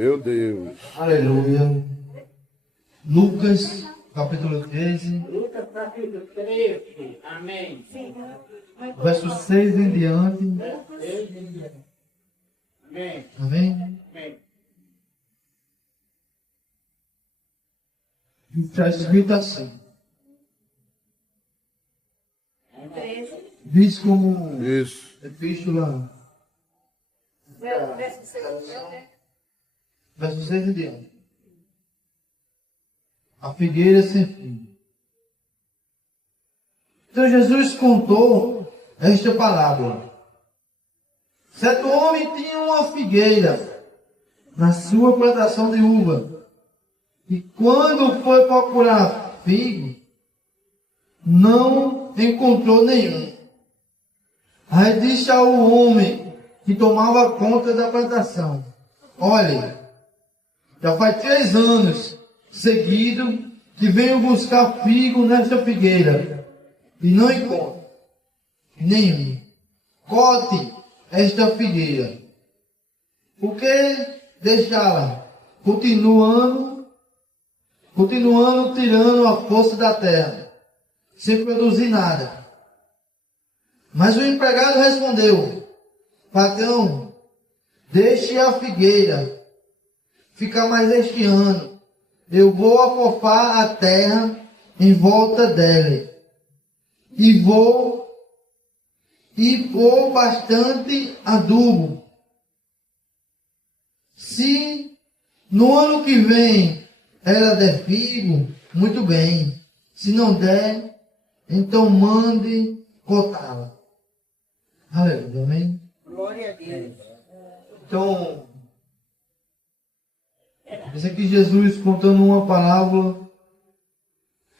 Meu Deus. Aleluia. Lucas, capítulo 13. Lucas, capítulo 13. Amém. Verso 6 em diante. Amém. Amém? Amém. Está escrito assim. Diz como Isso. epístola. Verso 6 em diante. A figueira sem fim. Então Jesus contou esta parábola. Certo homem tinha uma figueira na sua plantação de uva. E quando foi procurar figo, não encontrou nenhum. Aí disse ao homem que tomava conta da plantação: olhe, já faz 3 anos seguido que venho buscar figo nesta figueira e não encontro nenhum. Corte esta figueira. Por que deixá-la continuando tirando a força da terra, sem produzir nada? Mas o empregado respondeu: patrão, deixe a figueira ficar mais este ano. Eu vou afofar a terra em volta dela e vou pôr bastante adubo. Se no ano que vem ela der figo, muito bem. Se não der, então mande cortá-la. Aleluia, amém? Glória a Deus. Então, esse aqui Jesus contando uma parábola,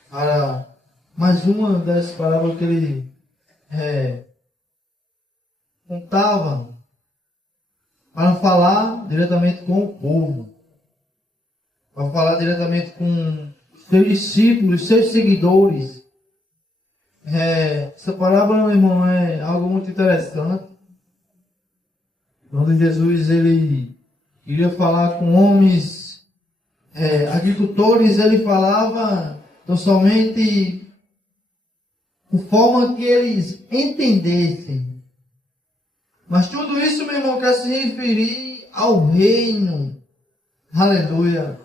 para mais uma das parábolas que ele contava para falar diretamente com o povo, para falar diretamente com os seus discípulos, seus seguidores. Essa parábola, meu irmão, é algo muito interessante. Quando Jesus ele iria falar com homens, agricultores, ele falava então somente de forma que eles entendessem. Mas tudo isso, meu irmão, quer se referir ao reino. Aleluia.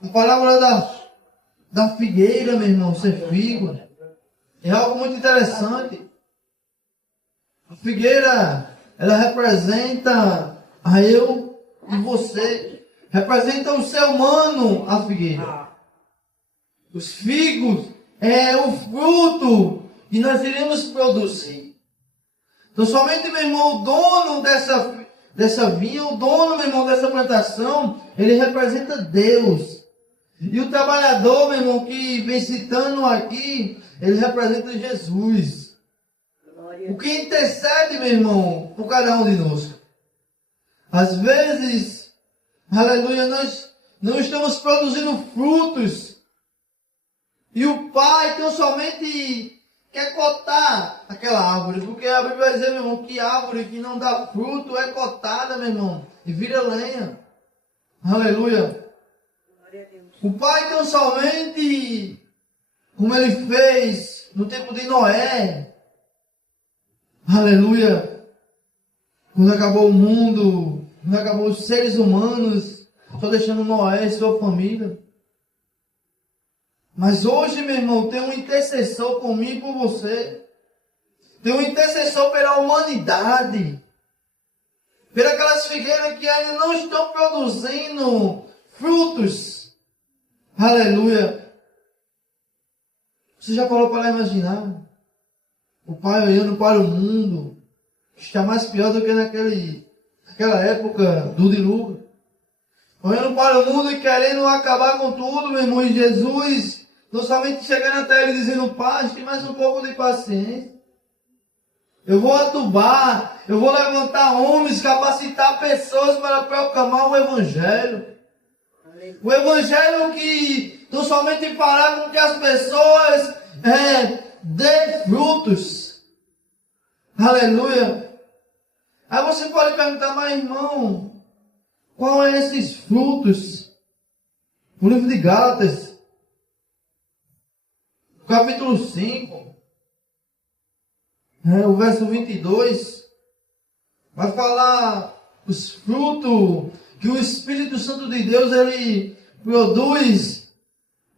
A parábola da figueira, meu irmão, ser figo, é algo muito interessante. A figueira, ela representa a eu e você. Representa o ser humano, a figueira. Os figos é o fruto que nós iremos produzir. Então somente, meu irmão, o dono dessa vinha, o dono, meu irmão, dessa plantação, ele representa Deus. E o trabalhador, meu irmão, que vem citando aqui, ele representa Jesus. O que intercede, meu irmão, por cada um de nós. Às vezes, aleluia, nós não estamos produzindo frutos. E o Pai tão somente quer cortar aquela árvore. Porque a Bíblia vai dizer, meu irmão, que árvore que não dá fruto é cortada, meu irmão, e vira lenha. Aleluia. O Pai tão somente, como ele fez no tempo de Noé. Aleluia. Quando acabou o mundo, quando acabou os seres humanos, só deixando Noé e sua família. Mas hoje, meu irmão, tem um intercessor por mim e por você. Tem um intercessor pela humanidade. Pelas figueiras que ainda não estão produzindo frutos. Aleluia. Você já parou para imaginar? O Pai olhando para o mundo. Está mais pior do que naquela época do dilúvio. Olhando para o mundo e querendo acabar com tudo, meu irmão. E Jesus, não somente chegando até ele dizendo: Pai, tem mais um pouco de paciência. Eu vou adubar, eu vou levantar homens, capacitar pessoas para proclamar o Evangelho. O Evangelho que não somente fará com que as pessoas dê frutos. Aleluia. Aí você pode perguntar, mas irmão, qual é esses frutos? O livro de Gálatas, capítulo 5, o verso 22, vai falar os frutos que o Espírito Santo de Deus ele produz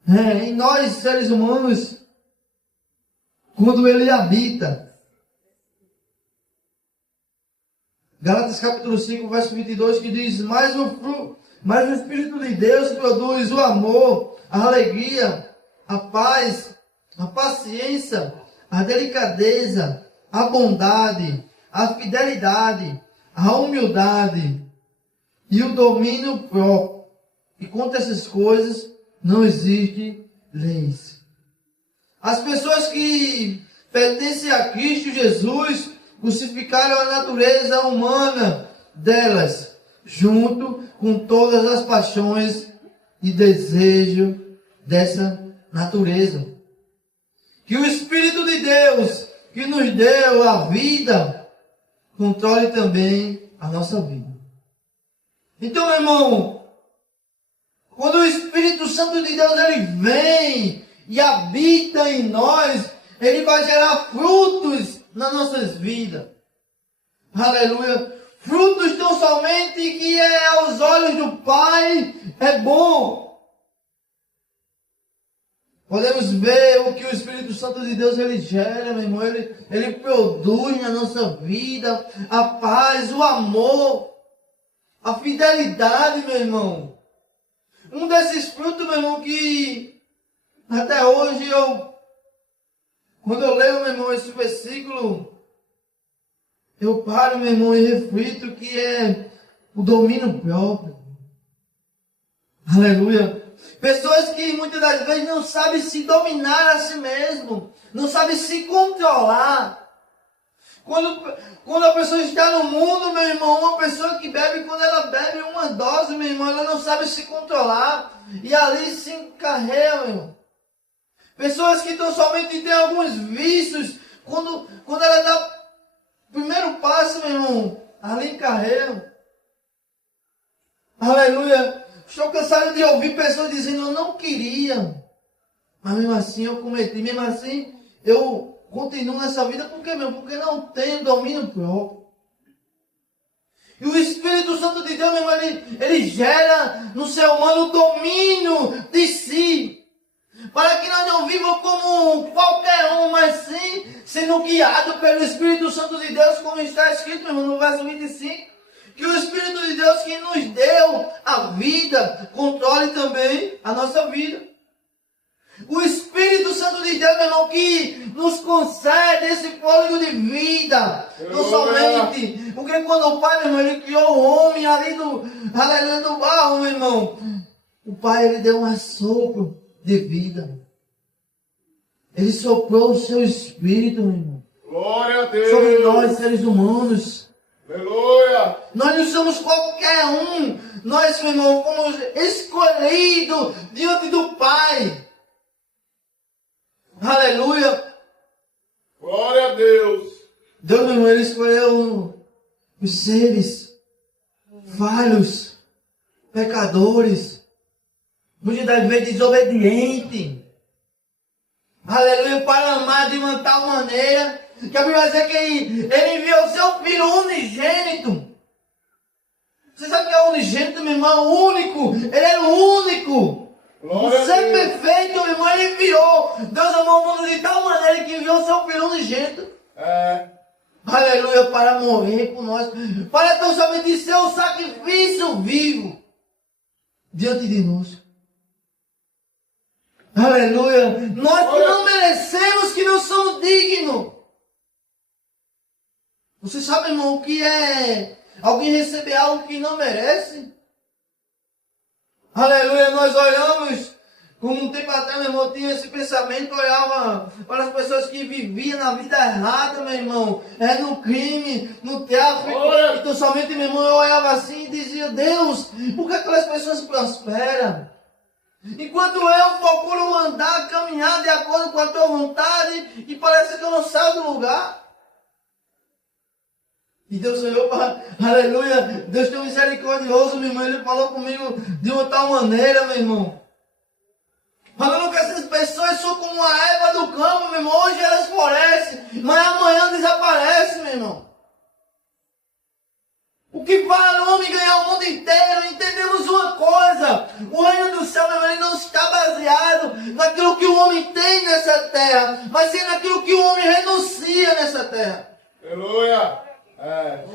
em nós, seres humanos, quando ele habita. Gálatas capítulo 5, verso 22, que diz, mas o Espírito de Deus produz o amor, a alegria, a paz, a paciência, a delicadeza, a bondade, a fidelidade, a humildade e o domínio próprio. E contra essas coisas não existe leis. As pessoas que pertencem a Cristo Jesus crucificaram a natureza humana delas, junto com todas as paixões e desejos dessa natureza. Que o Espírito de Deus, que nos deu a vida, controle também a nossa vida. Então, meu irmão, quando o Espírito Santo de Deus ele vem e habita em nós, ele vai gerar frutos nas nossas vidas. Aleluia. Frutos tão somente que aos olhos do Pai é bom. Podemos ver o que o Espírito Santo de Deus ele gera, meu irmão. Ele produz na nossa vida a paz, o amor, a fidelidade, meu irmão. Um desses frutos, meu irmão, que até hoje quando eu leio, meu irmão, esse versículo, eu paro, meu irmão, e reflito que é o domínio próprio. Aleluia. Pessoas que muitas das vezes não sabem se dominar a si mesmo, não sabem se controlar. Quando a pessoa está no mundo, meu irmão, uma pessoa que bebe, quando ela bebe uma dose, meu irmão, ela não sabe se controlar e ali se encarrega, meu irmão. Pessoas que tão somente têm alguns vícios, quando ela dá o primeiro passo, meu irmão, ali encarregam. Aleluia. Estou cansado de ouvir pessoas dizendo, eu não queria, mas mesmo assim eu cometi, mesmo assim eu continuo nessa vida, por quê, meu? Porque não tenho domínio próprio. E o Espírito Santo de Deus, meu irmão, ele gera no ser humano o domínio de si. Para que nós não vivamos como qualquer um, mas sim sendo guiado pelo Espírito Santo de Deus, como está escrito, meu irmão, no verso 25. Que o Espírito de Deus que nos deu a vida, controle também a nossa vida. O Espírito Santo de Deus, meu irmão, que nos concede esse fôlego de vida. Não somente. Porque quando o Pai, meu irmão, ele criou o homem ali do barro, meu irmão. O Pai, ele deu um assopro de vida. Ele soprou o seu Espírito, meu irmão. Glória a Deus. Sobre nós, seres humanos. Aleluia. Nós não somos qualquer um. Nós, meu irmão, fomos escolhidos diante do Pai. Aleluia. Glória a Deus. Deus, meu irmão, ele escolheu os seres falhos, pecadores, muitas das vezes desobedientes. Aleluia, para amar de uma tal maneira que a Bíblia vai dizer que ele enviou o seu filho unigênito. Você sabe que é unigênito, meu irmão? Único. Ele é o único. Glória O ser perfeito, meu irmão, ele enviou. Deus amou o mundo de tal maneira que enviou o seu filho unigênito. Aleluia, para morrer por nós. Para tão somente ser um sacrifício vivo diante de nós. Aleluia. Nós que não merecemos, que não somos dignos. Você sabe, irmão, o que é alguém receber algo que não merece? Aleluia, nós olhamos, como um tempo atrás, meu irmão, tinha esse pensamento, olhava para as pessoas que viviam na vida errada, meu irmão, no crime, no tráfico. Então somente, meu irmão, eu olhava assim e dizia, Deus, por que aquelas pessoas prosperam? Enquanto eu procuro andar, caminhar de acordo com a tua vontade, e parece que eu não saio do lugar. E Deus olhou para, aleluia, Deus tem misericordioso, meu irmão. Ele falou comigo de uma tal maneira, meu irmão. Falando que essas pessoas são como a erva do campo, meu irmão. Hoje elas florescem, mas amanhã desaparecem, meu irmão. O que vale o homem ganhar o mundo inteiro? Entendemos uma coisa: o reino do céu, meu irmão, ele não está baseado naquilo que o homem tem nessa terra, mas sim naquilo que o homem renuncia nessa terra. Aleluia.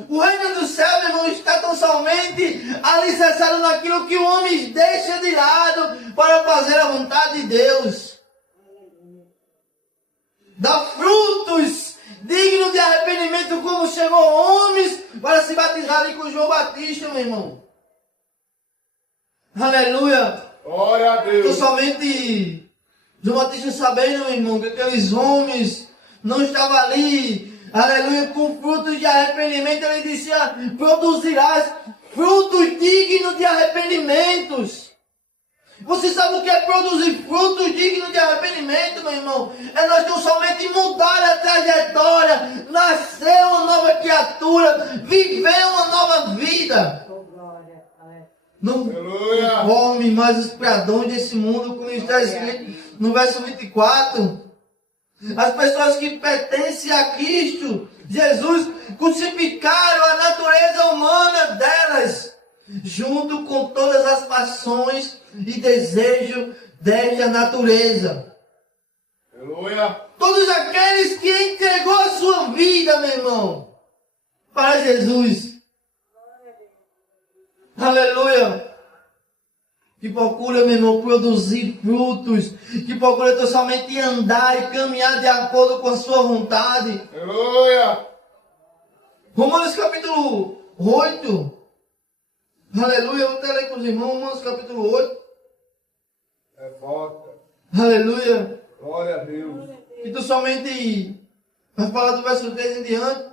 O reino do céu, meu irmão, está tão somente alicerçado naquilo que o homem deixa de lado para fazer a vontade de Deus. Dá frutos dignos de arrependimento, como chegou homens para se batizarem com João Batista, meu irmão. Aleluia. Glória a Então Deus. somente João Batista sabendo, meu irmão, que aqueles homens não estavam ali, aleluia, com frutos de arrependimento. Ele disse: produzirás frutos dignos de arrependimentos. Você sabe o que é produzir frutos dignos de arrependimento, meu irmão? É nós tão somente mudar a trajetória, nascer uma nova criatura, viver uma nova vida. Não Aleluia. come mais os pradões desse mundo, como está escrito no verso 24. As pessoas que pertencem a Cristo Jesus crucificaram a natureza humana delas, junto com todas as paixões e desejos desta natureza. Aleluia. Todos aqueles que entregou a sua vida, meu irmão, para Jesus. Aleluia. Que procura, meu irmão, produzir frutos. Que procura tão somente andar e caminhar de acordo com a sua vontade. Aleluia. Romanos capítulo 8. Aleluia. Eu vou até ler com os irmãos. Romanos capítulo 8. É forte. Aleluia. Glória a Deus. E tão somente vai falar do verso 3 em diante.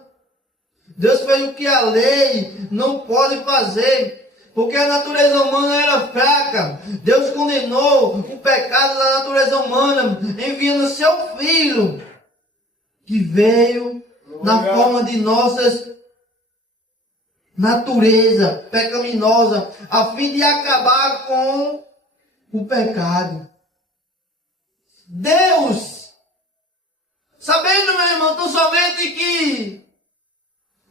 Deus fez o que a lei não pode fazer, porque a natureza humana era fraca. Deus condenou o pecado da natureza humana, enviando seu Filho, que veio na forma de nossas natureza pecaminosa, a fim de acabar com o pecado. Deus, sabendo, meu irmão, tão somente que,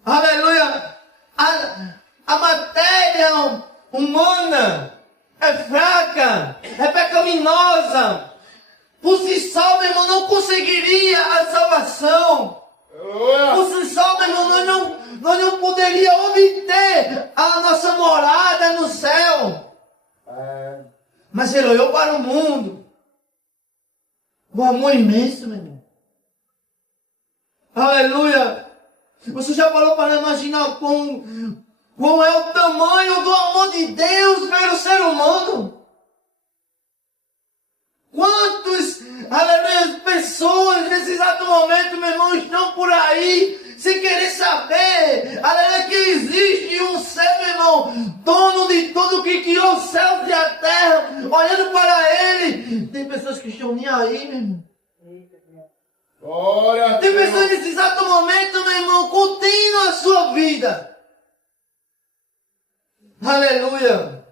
aleluia, a matéria humana é fraca, é pecaminosa. Por si só, meu irmão, não conseguiria a salvação. Aleluia. Por si só, meu irmão, nós não poderíamos obter a nossa morada no céu. Mas Ele olhou para o mundo. O amor imenso, meu irmão. Aleluia. Você já parou para imaginar qual é o tamanho do amor de Deus pelo ser humano? Quantas, aleluia, pessoas nesse exato momento, meu irmão, estão por aí sem querer saber, aleluia, que existe um ser, meu irmão, dono de tudo que criou os céus e a terra, olhando para Ele. Tem pessoas que estão nem aí, meu irmão. Glória a Tem Deus. pessoas nesse exato momento, meu irmão, continuam a sua vida. Aleluia.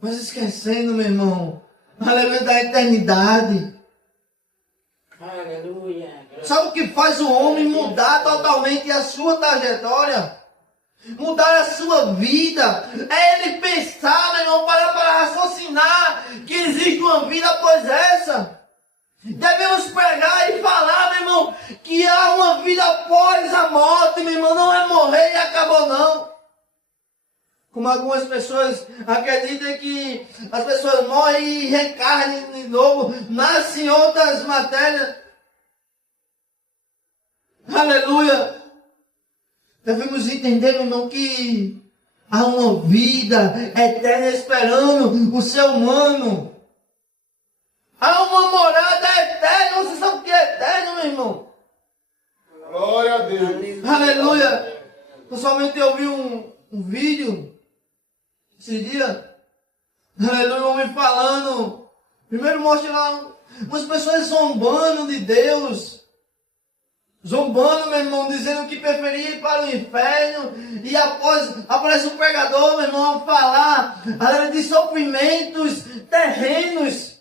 Mas esquecendo, meu irmão, aleluia, da eternidade. Aleluia. Sabe o que faz o homem mudar totalmente a sua trajetória? Mudar a sua vida? É ele pensar, meu irmão, para raciocinar que existe uma vida após essa. Devemos pregar e falar, meu irmão, que há uma vida após a morte, meu irmão. Não é morrer e acabou, não. Como algumas pessoas acreditam que as pessoas morrem e reencarnam de novo, nascem em outras matérias. Aleluia. Devemos entender, meu irmão, que há uma vida eterna esperando o ser humano. Há uma morada eterna. Você sabe o que é eterno, meu irmão? Glória a Deus. Aleluia. Eu somente ouvi um vídeo esse dia. Aleluia, um homem falando. Primeiro mostra lá umas pessoas zombando de Deus. zombando, meu irmão, dizendo que preferia ir para o inferno, e após aparece um pregador, meu irmão, a falar de sofrimentos terrenos,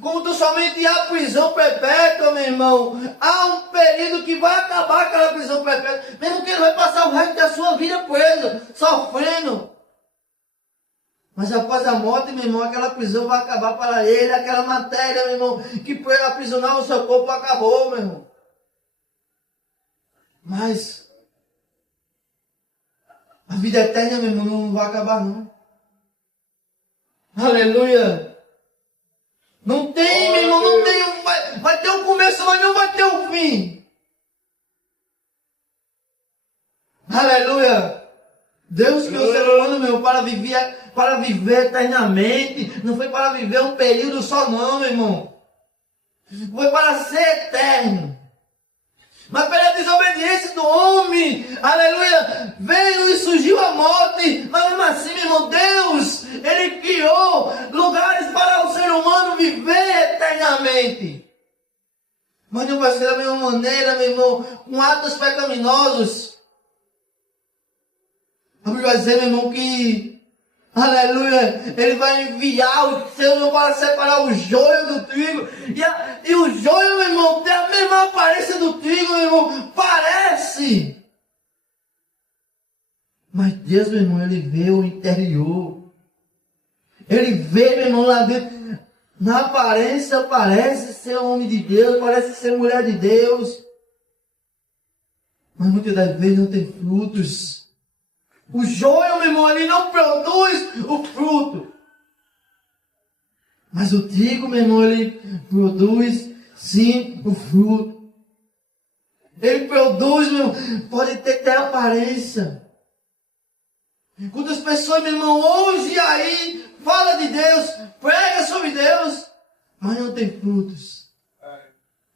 como tu somente há prisão perpétua, meu irmão, há um período que vai acabar aquela prisão perpétua, mesmo que ele vai passar o resto da sua vida preso, sofrendo. Mas após a morte, meu irmão, aquela prisão vai acabar para ele, aquela matéria, meu irmão, que aprisionava o seu corpo acabou, meu irmão. Mas a vida eterna, meu irmão, não vai acabar, não. Aleluia. Não tem, meu irmão, não tem. Vai ter um começo, mas não vai ter um fim. Aleluia. Deus criou o ser humano, meu, para viver eternamente. Não foi para viver um período só, não, meu irmão. Foi para ser eterno. Mas pela desobediência do homem, aleluia, veio e surgiu a morte. Mas mesmo assim, meu irmão, Deus, Ele criou lugares para o ser humano viver eternamente. Mas não vai ser da mesma maneira, meu irmão, com atos pecaminosos. A Bíblia vai dizer, meu irmão, que, aleluia, Ele vai enviar o seu irmão para separar o joio do trigo. E o joio, meu irmão, tem a mesma aparência do trigo, meu irmão. Parece. Mas Deus, meu irmão, Ele vê o interior. Ele vê, meu irmão, lá dentro. Na aparência parece ser homem de Deus, parece ser mulher de Deus. Mas muitas das vezes não tem frutos. O joio, meu irmão, ele não produz o fruto. Mas o trigo, meu irmão, ele produz sim o fruto. Ele produz, meu irmão, pode ter até aparência. Quantas pessoas, meu irmão, hoje aí fala de Deus, prega sobre Deus, mas não tem frutos.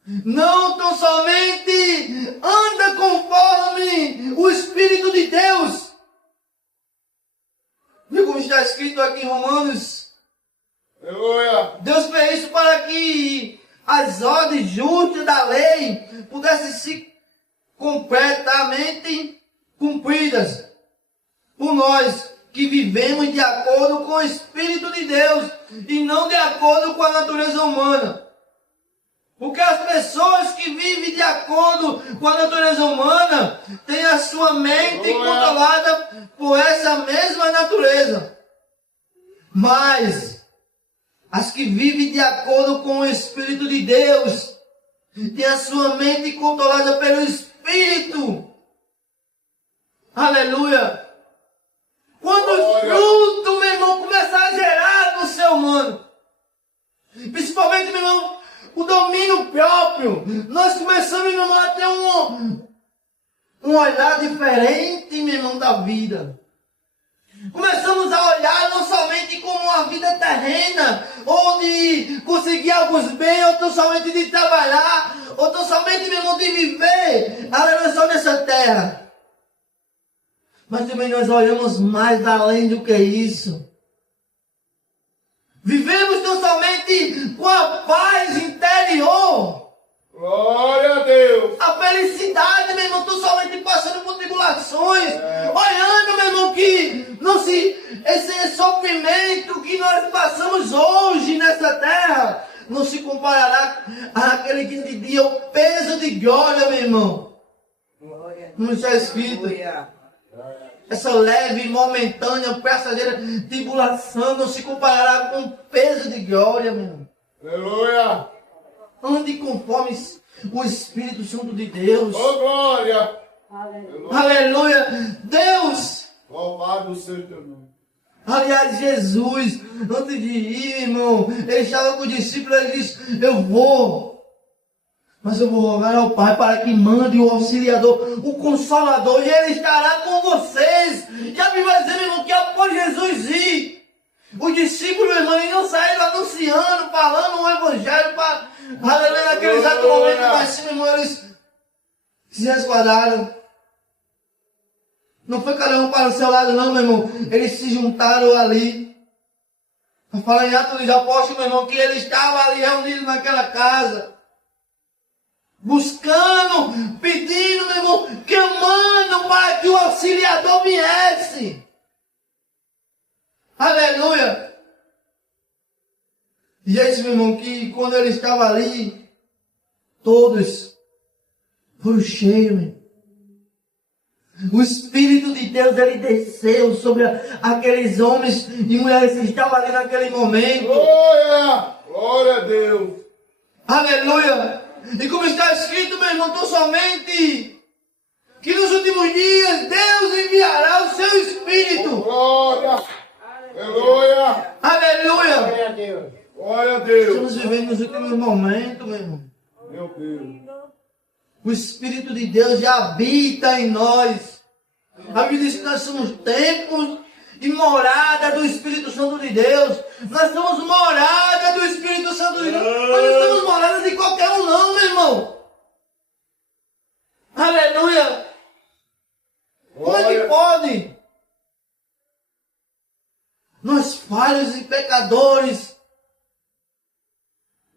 Não tão somente anda conforme o Espírito de Deus. Viu como está escrito aqui em Romanos? Aleluia. Deus fez isso para que as ordens justas da lei pudessem ser completamente cumpridas por nós que vivemos de acordo com o Espírito de Deus e não de acordo com a natureza humana. Porque as pessoas que vivem de acordo com a natureza humana têm a sua mente controlada por essa mesma natureza. Mas as que vivem de acordo com o Espírito de Deus têm a sua mente controlada pelo Espírito. Aleluia! Quando o fruto, meu irmão, começar a gerar no ser humano, principalmente, meu irmão, o domínio próprio, nós começamos, meu irmão, a ter um olhar diferente, meu irmão, da vida. Começamos a olhar não somente como uma vida terrena, ou de conseguir alguns bens, ou tão somente de trabalhar, ou tão somente, meu irmão, de viver, aleluia, só nessa terra. Mas também nós olhamos mais além do que isso. Vivemos tão somente com a paz interior. Glória a Deus. A felicidade, meu irmão, tão somente passando por tribulações. Olhando, meu irmão, que esse sofrimento que nós passamos hoje nessa terra não se comparará àquele que diria o peso de glória, meu irmão. Não está escrito. Essa leve e momentânea, passageira tribulação não se comparará com o peso de glória, meu irmão. Aleluia. Ande conforme o Espírito Santo de Deus. Oh, glória. Aleluia. Deus. Louvado seja teu nome. Aliás, Jesus, antes de ir, irmão, ele estava com os discípulos, ele disse, eu vou. Mas eu vou rogar ao Pai para que mande o auxiliador, o consolador, e ele estará com vocês. E a Bíblia vai dizer, meu irmão, que após Jesus ir, os discípulos, meu irmão, eles não saíram anunciando, falando o evangelho para, aleluia, naquele exato momento, mas sim, meu irmão, eles se resguardaram. Não foi cada um para o seu lado, não, meu irmão. Eles se juntaram ali. Fala em Atos dos Apóstolos, meu irmão, que ele estava ali reunido naquela casa. buscando, pedindo, meu irmão, clamando para que o auxiliador viesse. Aleluia. E é isso, meu irmão, que quando ele estava ali, todos foram cheios, meu irmão. O Espírito de Deus, ele desceu sobre aqueles homens e mulheres que estavam ali naquele momento. Glória! Glória a Deus! Aleluia! E como está escrito, meu irmão, tão somente que nos últimos dias Deus enviará o seu Espírito. Glória! Aleluia! Aleluia! Glória a Deus. Glória a Deus! Estamos vivendo nos últimos momentos, meu irmão. Meu Deus! O Espírito de Deus já habita em nós. A Bíblia diz que nós somos templos e morada do Espírito Santo de Deus. Nós somos morada do Espírito Santo de Deus. Nós não somos morada de qualquer um não, meu irmão. Aleluia. Como é que pode? Nós falhos e pecadores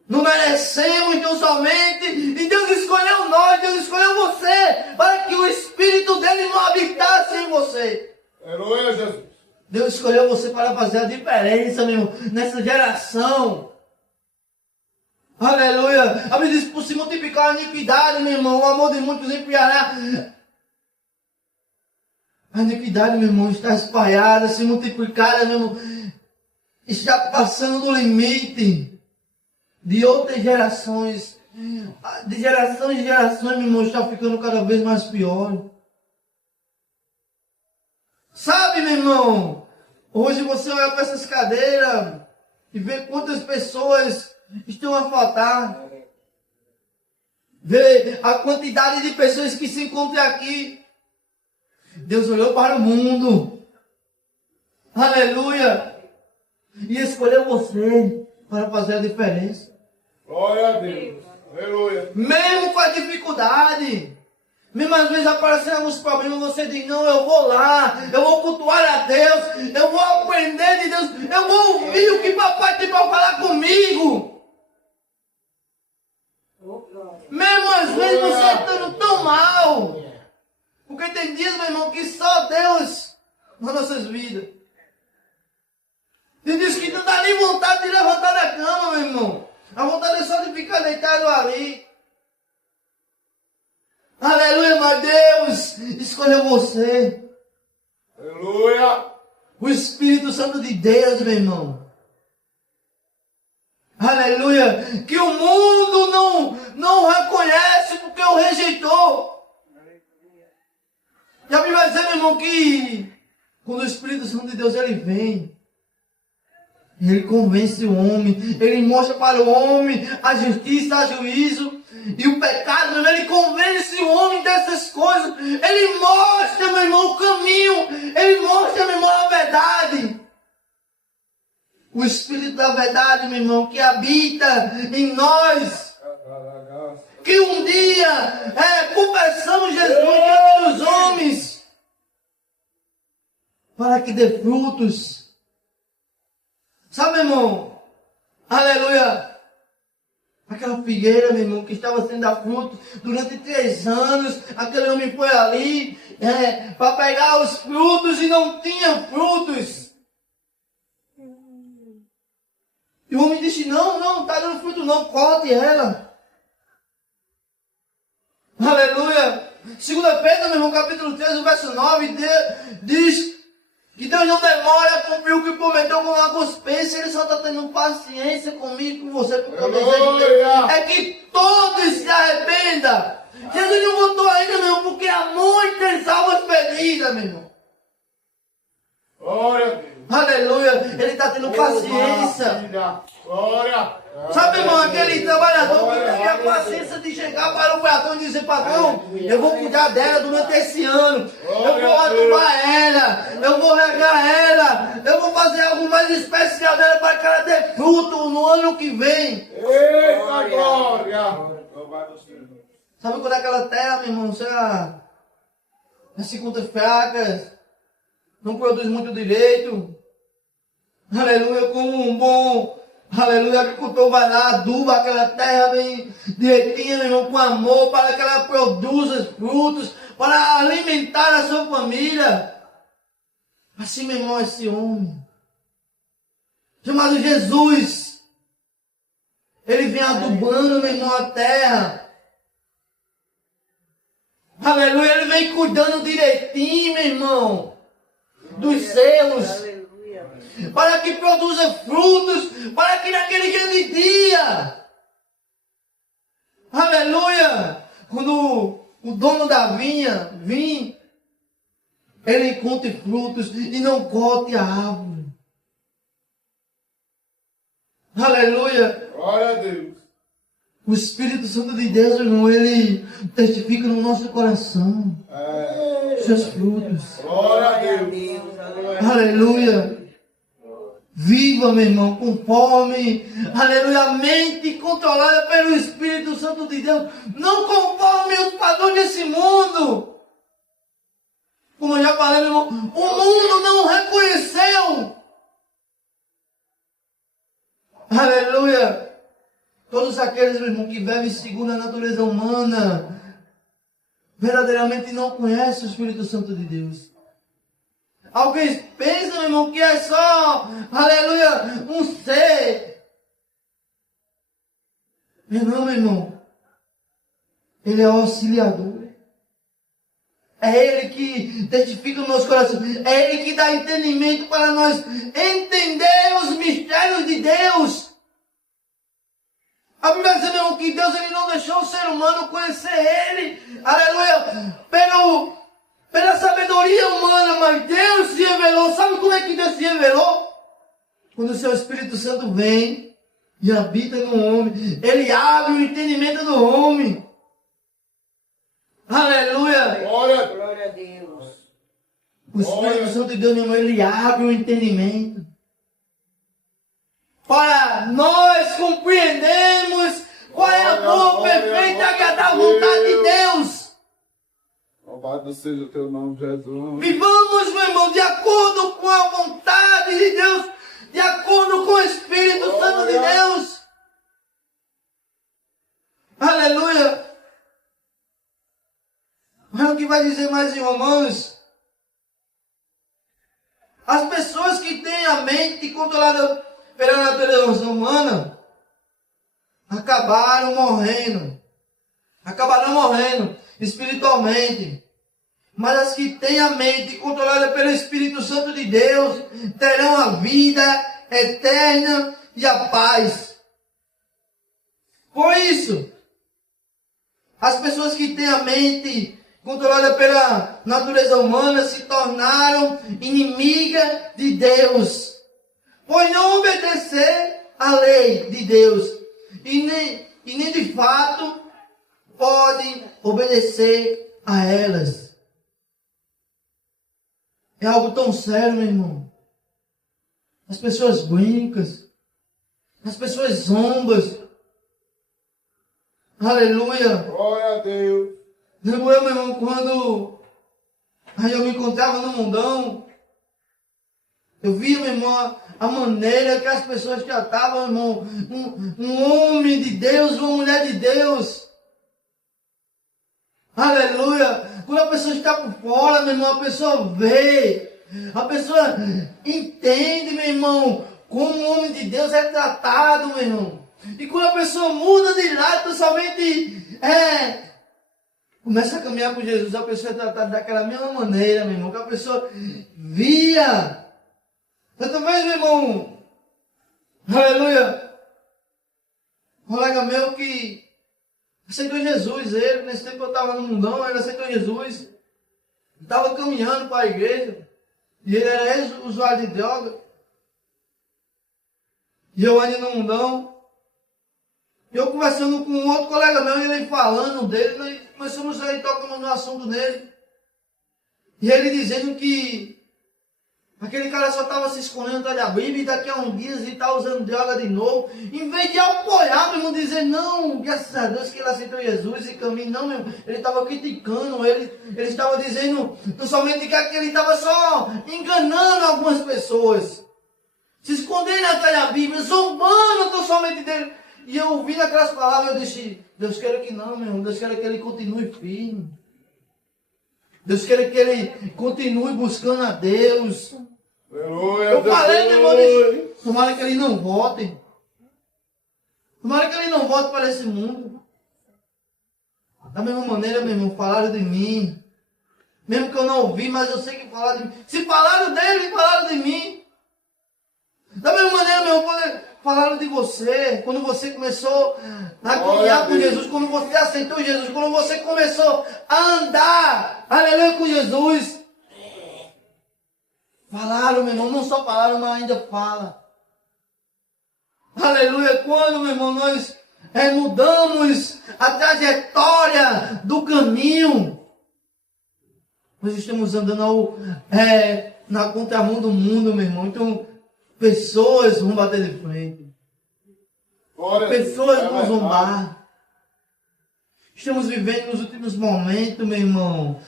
não merecemos tão somente, e Deus escolheu nós, Deus escolheu você, para que o Espírito dele não habitasse em você. Aleluia, Jesus! Deus escolheu você para fazer a diferença, meu irmão, nessa geração. Aleluia. A Bíblia diz, por se multiplicar a iniquidade, meu irmão, o amor de muitos enfriará. A iniquidade, meu irmão, está espalhada, se multiplicada, meu irmão, está passando do limite de outras gerações. De gerações em gerações, meu irmão, está ficando cada vez mais pior. Sabe, meu irmão, hoje você olha para essas cadeiras e vê quantas pessoas estão a faltar. Vê a quantidade de pessoas que se encontram aqui. Deus olhou para o mundo. Aleluia. E escolheu você para fazer a diferença. Glória a Deus! Aleluia! Mesmo com a dificuldade. Mesmo às vezes aparecendo alguns problemas, você diz, não, eu vou lá, eu vou cultuar a Deus, eu vou aprender de Deus, eu vou ouvir o que papai tem para falar comigo. Mesmo às vezes você estando tão mal. Porque tem dias, meu irmão, que só Deus nas nossas vidas. Tem dias que não dá nem vontade de levantar da cama, meu irmão. A vontade é só de ficar deitado ali. Aleluia, mas Deus escolheu você. Aleluia! O Espírito Santo de Deus, meu irmão. Aleluia. Que o mundo não reconhece porque o rejeitou. E a Bíblia vai dizer, meu irmão, que quando o Espírito Santo de Deus ele vem, ele convence o homem, ele mostra para o homem a justiça, a juízo e o pecado, meu irmão, ele convence o homem dessas coisas, ele mostra, meu irmão, o caminho, ele mostra, meu irmão, a verdade. O Espírito da verdade, meu irmão, que habita em nós, que um dia confessamos Jesus diante dos homens, para que dê frutos. Sabe, meu irmão? Aleluia! Aquela figueira, meu irmão, que estava sem dar fruto durante 3 anos, aquele homem foi ali para pegar os frutos e não tinha frutos. E o homem disse, não está dando fruto não, corte ela. Aleluia! 2 Pedro, meu irmão, capítulo 3, verso 9, diz que Deus não demora a cumprir o que prometeu com alguns pensam, ele só está tendo paciência comigo, com você, porque o desejo dele é que todos se arrependam. Jesus não voltou ainda, meu irmão, porque há muitas almas perdidas, meu irmão. Glória a Deus! Aleluia! Ele está tendo paciência. Glória! Sabe, irmão, aquele trabalhador que teve a paciência de chegar para o patrão e dizer, patrão, eu vou cuidar dela durante esse ano, eu vou adubar ela, eu vou regar ela, eu vou fazer algo mais especial dela para que ela dê fruto no ano que vem. Eita glória! Sabe quando aquela terra, meu irmão, se encontra fraca, não produz muito direito? Aleluia, como um bom Aleluia, o agricultor vai lá, aduba aquela terra bem direitinha, meu irmão, com amor, para que ela produza frutos, para alimentar a sua família. Assim, meu irmão, esse homem, chamado Jesus, ele vem adubando, meu irmão, a terra. Aleluia, ele vem cuidando direitinho, meu irmão, dos seus, para que produza frutos, para que naquele grande dia, aleluia, quando o dono da vinha vir, ele encontre frutos e não corte a árvore. Aleluia. Glória a Deus. O Espírito Santo de Deus, irmão, ele testifica no nosso coração seus frutos. Glória a Deus. Aleluia. Viva, meu irmão, conforme, aleluia, a mente controlada pelo Espírito Santo de Deus, não conforme os padrões desse mundo. Como eu já falei, meu irmão, o mundo não reconheceu. Aleluia. Todos aqueles, meu irmão, que vivem segundo a natureza humana, verdadeiramente não conhecem o Espírito Santo de Deus. Alguém pensa, meu irmão, que é só, aleluia, um ser. Não, meu irmão. Ele é o auxiliador. É Ele que testifica o nosso coração. É Ele que dá entendimento para nós entender os mistérios de Deus. A Bíblia diz, meu irmão, que Deus ele não deixou o ser humano conhecer Ele. Aleluia. Pela sabedoria humana, mas Deus se revelou. Sabe como é que Deus se revelou? Quando o seu Espírito Santo vem e habita no homem, Ele abre o entendimento do homem. Aleluia. Glória a Deus. O Espírito Santo de Deus, meu irmão, Ele abre o entendimento. Para nós compreendermos qual é a boa, perfeita e agradável vontade de Deus. Louvado seja o teu nome, Jesus. Vivamos, meu irmão, de acordo com a vontade de Deus, de acordo com o Espírito Santo de Deus. Aleluia. Olha o que vai dizer mais em Romanos. As pessoas que têm a mente controlada pela natureza humana acabaram morrendo espiritualmente. Mas as que têm a mente controlada pelo Espírito Santo de Deus terão a vida eterna e a paz. Por isso, as pessoas que têm a mente controlada pela natureza humana se tornaram inimigas de Deus, pois não obedecer à lei de Deus e nem de fato podem obedecer a elas. É algo tão sério, meu irmão. As pessoas brincam, as pessoas zombam. Aleluia. Glória a Deus. Meu irmão, quando eu me encontrava no mundão, eu via, meu irmão, a maneira que as pessoas tratavam, irmão, um homem de Deus, uma mulher de Deus. Aleluia. Quando a pessoa está por fora, meu irmão, a pessoa vê, a pessoa entende, meu irmão, como um homem de Deus é tratado, meu irmão. E quando a pessoa muda de lado, somente começa a caminhar com Jesus, a pessoa é tratada daquela mesma maneira, meu irmão, que a pessoa via. Tanto vez, meu irmão, aleluia, um colega meu que aceitou Jesus, ele, nesse tempo eu estava no mundão, ele aceitou Jesus, estava caminhando para a igreja, e ele era ex-usuário de droga, e eu ainda no mundão, e eu conversando com um outro colega meu, e ele falando dele, nós fomos aí tocando no assunto dele, e ele dizendo que aquele cara só estava se escondendo atrás da Bíblia e daqui a uns dias ele está usando droga de novo. Em vez de apoiar, meu irmão, dizer, não, graças a Deus que ele aceitou Jesus e caminho. Não, meu irmão, ele estava criticando, ele estava dizendo, não somente que ele estava só enganando algumas pessoas. se escondendo atrás da Bíblia, zombando totalmente dele. E eu ouvindo aquelas palavras, eu disse, Deus quer que não, meu irmão, Deus quer que ele continue firme. Deus quer que ele continue buscando a Deus. Aleluia, Eu falei, meu irmão, Deus. tomara que ele não volte. Tomara que ele não volte para esse mundo. Da mesma maneira, meu irmão, falaram de mim. Mesmo que eu não ouvi, mas eu sei que falaram de mim. Se falaram dele, falaram de mim. Da mesma maneira, meu irmão, falaram de você. Quando você começou a caminhar com Jesus, quando você aceitou Jesus, quando você começou a andar, aleluia, com Jesus. Falaram, meu irmão, não só falaram, mas ainda falam. Aleluia, quando, meu irmão, nós mudamos a trajetória do caminho, nós estamos andando na contramão do mundo, meu irmão. Então, pessoas vão bater de frente. Pessoas vão zombar. Estamos vivendo nos últimos momentos, meu irmão,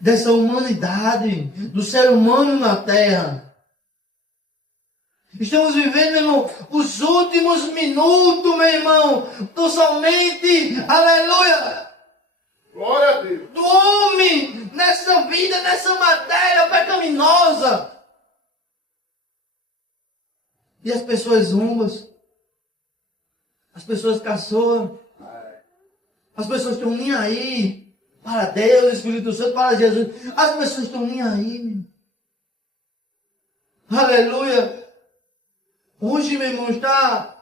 dessa humanidade, do ser humano na terra. Estamos vivendo, meu irmão, os últimos minutos, meu irmão, somente, aleluia, Glória a Deus. do homem nessa vida, nessa matéria pecaminosa. E as pessoas zumbam, as pessoas caçoam, as pessoas estão nem aí para Deus, Espírito Santo, para Jesus. As pessoas estão nem aí, meu. Aleluia. Hoje, meu irmão, está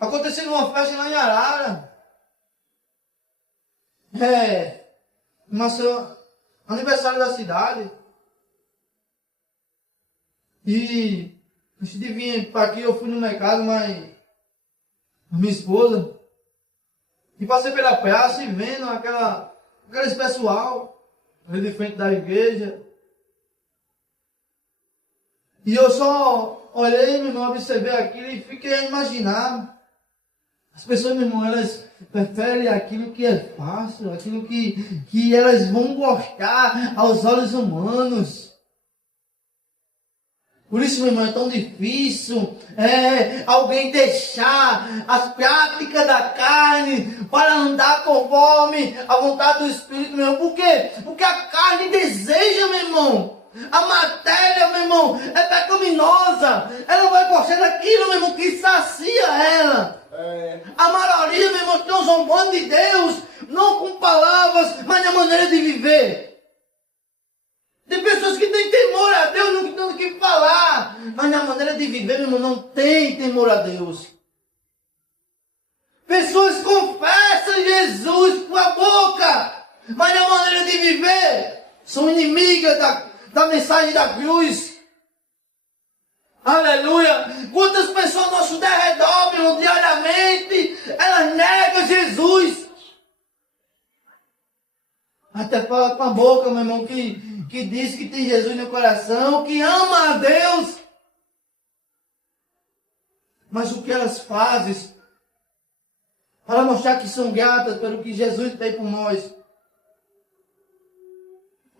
acontecendo uma festa lá em Arara. Aniversário da cidade. E antes de vir para aqui, eu fui no mercado, mas minha esposa. E passei pela praça e vendo aquele pessoal ali de frente da igreja. E eu só olhei, meu irmão, observei aquilo e fiquei a imaginar. As pessoas, meu irmão, elas preferem aquilo que é fácil, aquilo que elas vão gostar aos olhos humanos. Por isso, meu irmão, é tão difícil alguém deixar as práticas da carne para andar conforme a vontade do Espírito, meu irmão. Por quê? Porque a carne deseja, meu irmão. A matéria, meu irmão, é pecaminosa. Ela vai gostar daquilo, meu irmão, que sacia ela. A maioria, meu irmão, estão zombando de Deus, não com palavras, mas na maneira de viver. Tem pessoas que têm temor a Deus, não tem o que falar, mas na maneira de viver, meu irmão, não tem temor a Deus. Pessoas confessam Jesus com a boca, mas na maneira de viver, são inimigas da mensagem da cruz. Aleluia! Quantas pessoas ao nosso derredor, meu irmão, diariamente, elas negam Jesus. Até fala com a boca, meu irmão, que diz que tem Jesus no coração, que ama a Deus. Mas o que elas fazem para mostrar que são gratas pelo que Jesus tem por nós?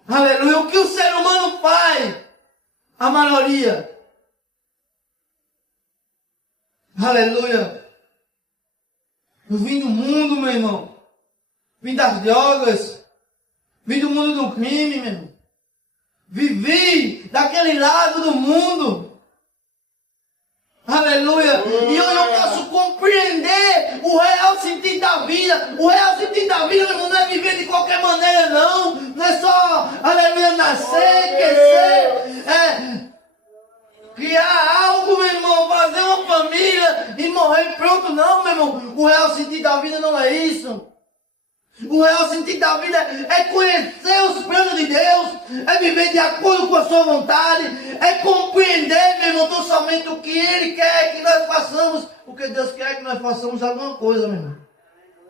Aleluia! O que o ser humano faz? A maioria. Aleluia! Eu vim do mundo, meu irmão. Vim das drogas. Vim do mundo do crime, meu irmão. Vivi daquele lado do mundo. Aleluia! E hoje eu posso compreender o real sentido da vida. O real sentido da vida, meu irmão, não é viver de qualquer maneira, não. Não é só, aleluia, nascer, crescer, criar algo, meu irmão, fazer uma família e morrer pronto, não, meu irmão. O real sentido da vida não é isso. O real sentido da vida é conhecer os planos de Deus, é viver de acordo com a sua vontade, é compreender, meu irmão, tão somente o que Ele quer que nós façamos, porque Deus quer que nós façamos alguma coisa, meu irmão.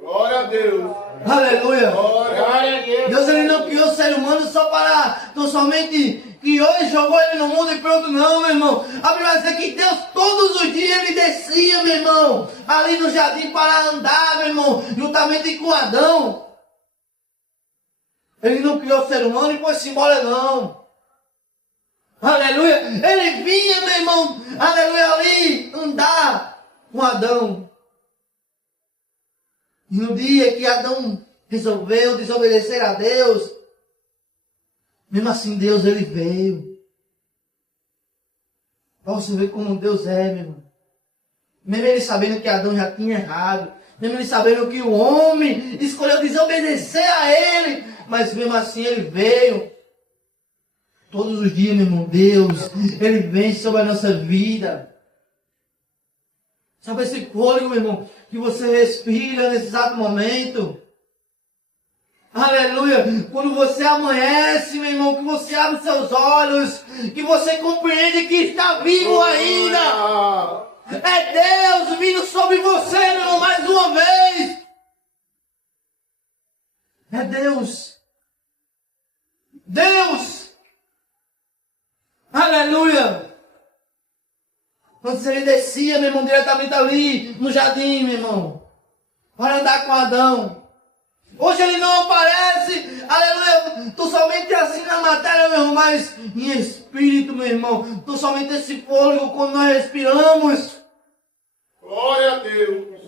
Glória a Deus. Aleluia. Glória a Deus. Deus, Ele não criou o ser humano só para, tão somente criou e jogou ele no mundo e pronto, não, meu irmão. A Bíblia vai dizer que Deus todos os dias Ele descia, meu irmão, ali no jardim para andar, meu irmão, juntamente com Adão. Ele não criou o ser humano e foi-se embora, não. Aleluia. Ele vinha, meu irmão, aleluia, ali andar com Adão. E no dia que Adão resolveu desobedecer a Deus, mesmo assim Deus ele veio. Para você ver como Deus é, meu irmão. Mesmo ele sabendo que Adão já tinha errado, mesmo ele sabendo que o homem escolheu desobedecer a ele, mas mesmo assim ele veio. Todos os dias, meu irmão, Deus, ele vem sobre a nossa vida. Sabe esse fôlego, meu irmão, que você respira nesse exato momento? Aleluia! Quando você amanhece, meu irmão, que você abre seus olhos, que você compreende que está vivo ainda. É Deus vindo sobre você, meu irmão, mais uma vez. É Deus. Deus. Aleluia. Quando ele descia, meu irmão, diretamente ali no jardim, meu irmão, para andar com Adão. Hoje ele não aparece, aleluia, tu somente assim na matéria, meu irmão, mas em espírito, meu irmão, tu somente esse fôlego quando nós respiramos. Glória a Deus.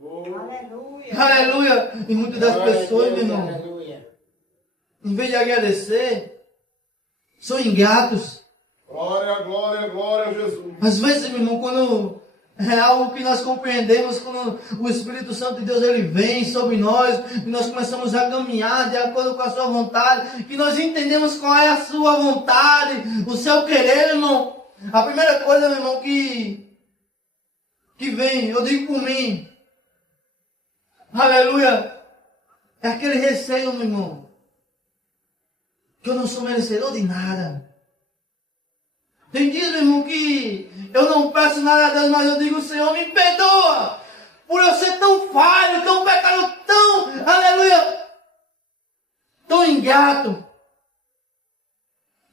Aleluia. Aleluia. E muitas das Glória a pessoas, Deus, meu irmão, aleluia. em vez de agradecer, são ingratos. Glória, glória, glória a Jesus. Às vezes, meu irmão, quando é algo que nós compreendemos, quando o Espírito Santo de Deus ele vem sobre nós, e nós começamos a caminhar de acordo com a sua vontade, que nós entendemos qual é a sua vontade, o seu querer, irmão. A primeira coisa, meu irmão, que vem, eu digo por mim, aleluia, é aquele receio, meu irmão, que eu não sou merecedor de nada. Tem dias, meu irmão, que eu não peço nada a Deus, mas eu digo, Senhor, me perdoa por eu ser tão falho, tão pecador, tão, aleluia, tão ingrato.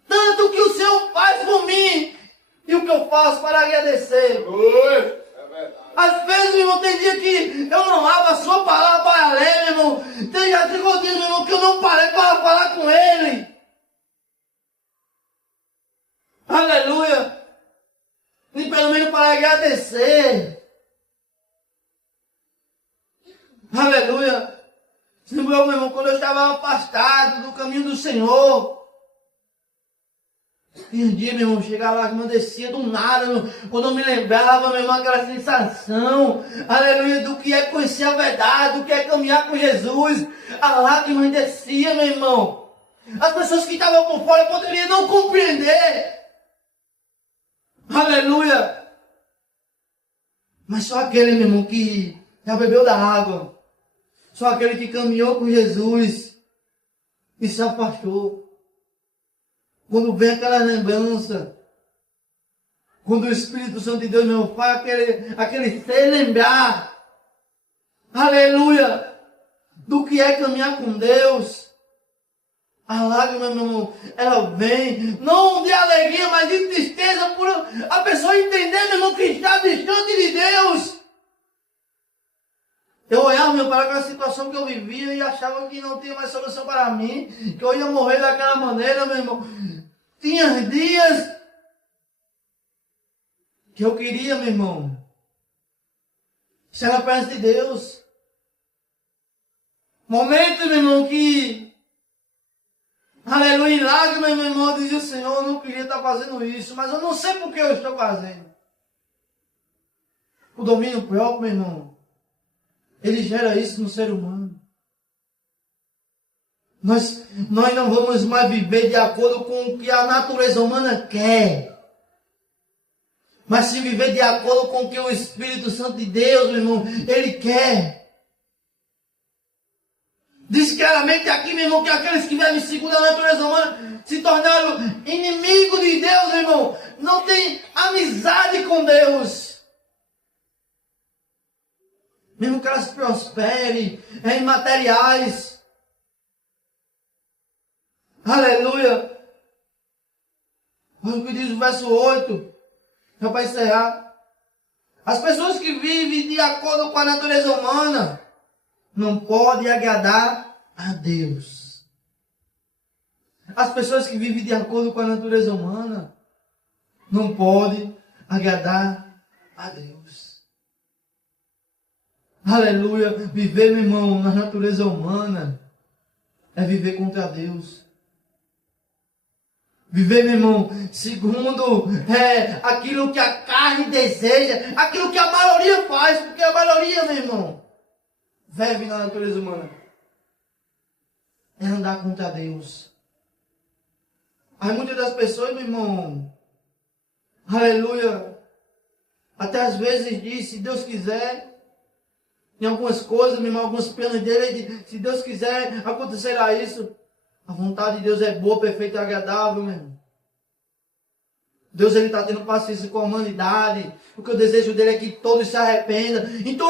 Tanto que o Senhor faz por mim e o que eu faço para agradecer. Oi, é verdade. Às vezes, meu irmão, tem dia que eu não abro a sua palavra para ler, meu irmão. Tem dia, meu irmão, que eu não parei para falar com Ele. Aleluia. E pelo menos para agradecer. Aleluia. Meu irmão, quando eu estava afastado do caminho do Senhor. E um dia, meu irmão, chegava lá, que descia do nada, meu irmão, quando eu me lembrava, meu irmão, aquela sensação, aleluia, do que é conhecer a verdade, do que é caminhar com Jesus, a lágrima descia, meu irmão. As pessoas que estavam por fora poderiam não compreender. Aleluia. Mas só aquele, meu irmão, que já bebeu da água, só aquele que caminhou com Jesus e se afastou. Quando vem aquela lembrança, quando o Espírito Santo de Deus, meu irmão, faz aquele ser lembrar, aleluia, do que é caminhar com Deus, a lágrima, meu irmão, ela vem, não de alegria, mas de tristeza, por a pessoa entender, meu irmão, que está distante de Deus. Eu olhava, meu, para aquela situação que eu vivia e achava que não tinha mais solução para mim, que eu ia morrer daquela maneira, meu irmão. Tinha dias que eu queria, meu irmão, estar na presença de Deus. Momentos, meu irmão, que, aleluia, em lágrimas, meu irmão, eu dizia, Senhor, eu não queria estar fazendo isso, mas eu não sei por que eu estou fazendo. O domínio próprio, meu irmão, ele gera isso no ser humano. Nós não vamos mais viver de acordo com o que a natureza humana quer. Mas se viver de acordo com o que o Espírito Santo de Deus, meu irmão, ele quer. Diz claramente aqui, meu irmão, que aqueles que vivem segundo a natureza humana se tornaram inimigos de Deus, meu irmão. Não tem amizade com Deus. Mesmo que elas prosperem em materiais. Aleluia. Olha o que diz o verso 8. Já para encerrar. As pessoas que vivem de acordo com a natureza humana não podem agradar a Deus. as pessoas que vivem de acordo com a natureza humana não podem agradar a Deus. Aleluia. Viver, meu irmão, na natureza humana é viver contra Deus. Viver, meu irmão, segundo aquilo que a carne deseja, aquilo que a maioria faz, porque a maioria, meu irmão, vive na natureza humana. É andar contra Deus. Aí muitas das pessoas, meu irmão, aleluia, até às vezes diz, se Deus quiser, em algumas coisas, meu irmão, alguns planos dele, diz, se Deus quiser, acontecerá isso. A vontade de Deus é boa, perfeita e agradável, meu irmão. Deus, ele está tendo paciência com a humanidade. O que o desejo dele é que todos se arrependam. Então,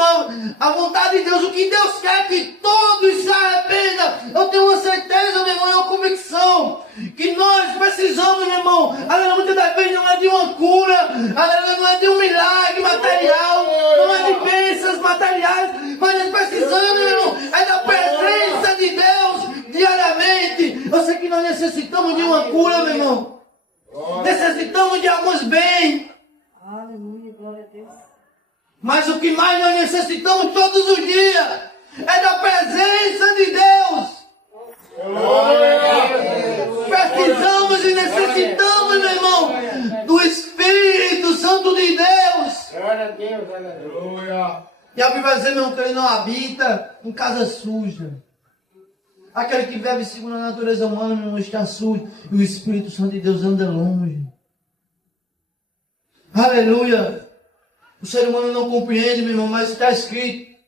a vontade de Deus, o que Deus quer é que todos se arrependam. Eu tenho uma certeza, meu irmão, é uma convicção. Que nós precisamos, meu irmão. Aleluia, muitas das vezes não é de uma cura. Aleluia, não é de um milagre material. Não é de bênçãos materiais. Mas nós precisamos, meu irmão, é da presença de Deus diariamente. Eu sei que nós necessitamos de uma cura, meu irmão. Necessitamos de alguns bens. Aleluia, glória a Deus. Mas o que mais nós necessitamos todos os dias é da presença de Deus. Precisamos e necessitamos, meu irmão, do Espírito Santo de Deus. Glória a Deus, aleluia. E a Bíblia vai dizer, meu irmão, que ele não habita em casa suja. Aquele que vive segundo a natureza humana, meu irmão, está sujo. E o Espírito Santo de Deus anda longe. Aleluia. O ser humano não compreende, meu irmão, mas está escrito.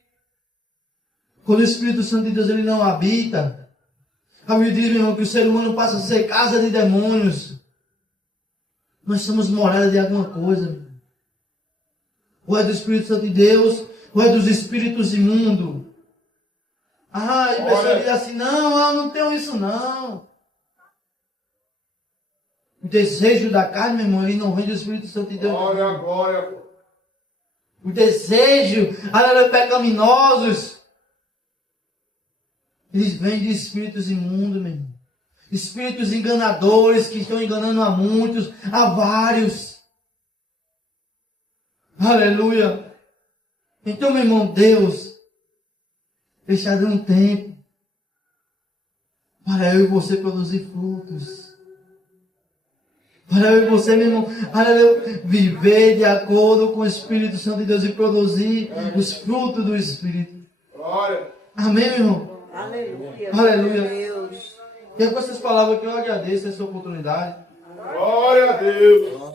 Quando o Espírito Santo de Deus ele não habita, a Bíblia diz, meu irmão, que o ser humano passa a ser casa de demônios. Nós somos morada de alguma coisa, meu irmão. Ou é do Espírito Santo de Deus, ou é dos espíritos imundos. Ah, e a pessoa diz assim, não, eu não tenho isso não. O desejo da carne, meu irmão, ele não vem do Espírito Santo de Deus. Glória, glória. O desejo, aleluia, pecaminosos, eles vêm de espíritos imundos, meu irmão. Espíritos enganadores que estão enganando a muitos, a vários. Aleluia. Então, meu irmão, Deus está dando tempo para eu e você produzir frutos. Para eu e você, meu irmão, viver de acordo com o Espírito Santo de Deus e produzir os frutos do Espírito. Glória. Amém, meu irmão? Aleluia. Aleluia. Deus. E é com essas palavras que eu agradeço essa oportunidade. Glória a Deus.